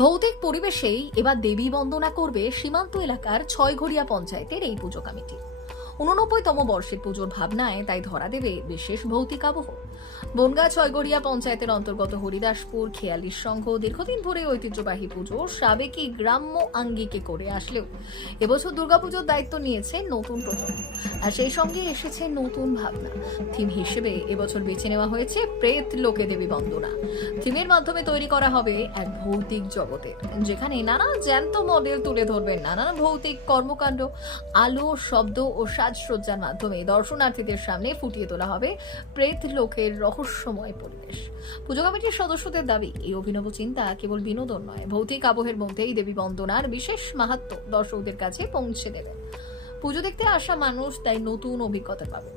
ভৌতিক পরিবেশেই এবার দেবী বন্দনা করবে সীমান্ত এলাকার ছয়ঘরিয়া পঞ্চায়েতের এই পুজো কমিটি। 89তম বর্ষের পুজোর ভাবনায় তাই ধরা দেবে বিশেষ ভৌতিক আবহ। বনগাঁ ছয়ঘরিয়া পঞ্চায়েতের অন্তর্গত হরিদাসপুর খেয়ালির সংঘ দীর্ঘদিন ধরে ঐতিহ্যবাহী পুজো সাবেকি গ্রাম্য আঙ্গিকে করে আসলেও এবছর দুর্গাপুজোর দায়িত্ব নিয়েছে নতুন প্রজন্ম, আর সেই সঙ্গে এসেছে নতুন ভাবনা। থিম হিসেবে এবছর বেছে নেওয়া হয়েছে প্রেত লোকে দেবী বন্দনা। থিমের মাধ্যমে তৈরি করা হবে এক ভৌতিক জগতে, যেখানে নানা জ্যান্ত মডেল তুলে ধরবেন নানান ভৌতিক কর্মকাণ্ড। আলো, শব্দ ও সাজসজ্জার মাধ্যমে দর্শনার্থীদের সামনে ফুটিয়ে তোলা হবে প্রেত লোকের রহস্যময় পরিবেশ। পুজো কমিটির সদস্যদের দাবি, এই অভিনব চিন্তা কেবল বিনোদন নয়, ভৌতিক আবহের মধ্যেই দেবী বন্দনার বিশেষ মাহাত্ম্য দর্শকদের কাছে পৌঁছে দেবে। পুজো দেখতে আসা মানুষ তাই নতুন অভিজ্ঞতা পাবে।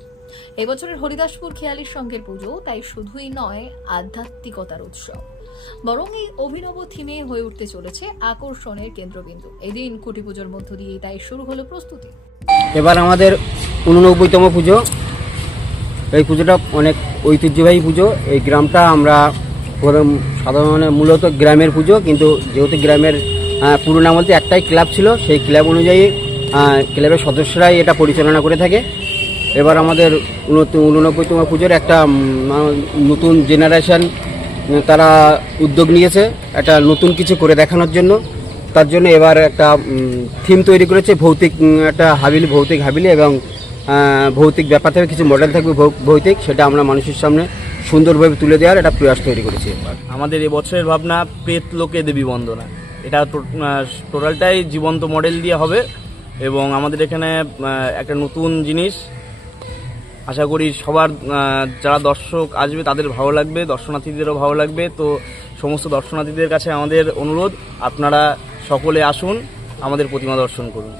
এবছরের হরিদাসপুর খেয়ালির সংঘের পুজো তাই শুধুই নয় আধ্যাত্মিকতার উৎসব, বরং এই অভিনব থিমে হয়ে উঠতে চলেছে আকর্ষণের কেন্দ্রবিন্দু। এদিন খুঁটি পুজোর মধ্য দিয়ে তাই শুরু হলো প্রস্তুতি। এবার আমাদের 89তম পুজো। এই পুজোটা অনেক ঐতিহ্যবাহী পুজো। এই গ্রামটা আমরা সাধারণ মূলত গ্রামের পুজো, কিন্তু যেহেতু গ্রামের পুরো নাম বলতে একটাই ক্লাব ছিল, সেই ক্লাব অনুযায়ী ক্লাবের সদস্যরাই এটা পরিচালনা করে থাকে। এবার আমাদের 89তম পুজোর একটা নতুন জেনারেশন তারা উদ্যোগ নিয়েছে একটা নতুন কিছু করে দেখানোর জন্য। তার জন্য এবার একটা থিম তৈরি করেছে, ভৌতিক একটা হাবিলি, ভৌতিক হাবিলি এবং ভৌতিক ব্যাপার থেকে কিছু মডেল থাকবে ভৌতিক, সেটা আমরা মানুষের সামনে সুন্দরভাবে তুলে দেওয়ার একটা প্রয়াস তৈরি করেছি। আমাদের এবছরের ভাবনা প্রেত লোকে দেবী বন্দনা। এটা টোটালটাই জীবন্ত মডেল দিয়ে হবে এবং আমাদের এখানে একটা নতুন জিনিস, আশা করি সবার যারা দর্শক আসবে তাদের ভালো লাগবে, দর্শনার্থীদেরও ভালো লাগবে। তো সমস্ত দর্শনার্থীদের কাছে আমাদের অনুরোধ, আপনারা সকলে আসুন, আমাদের প্রতিমা দর্শন করুন।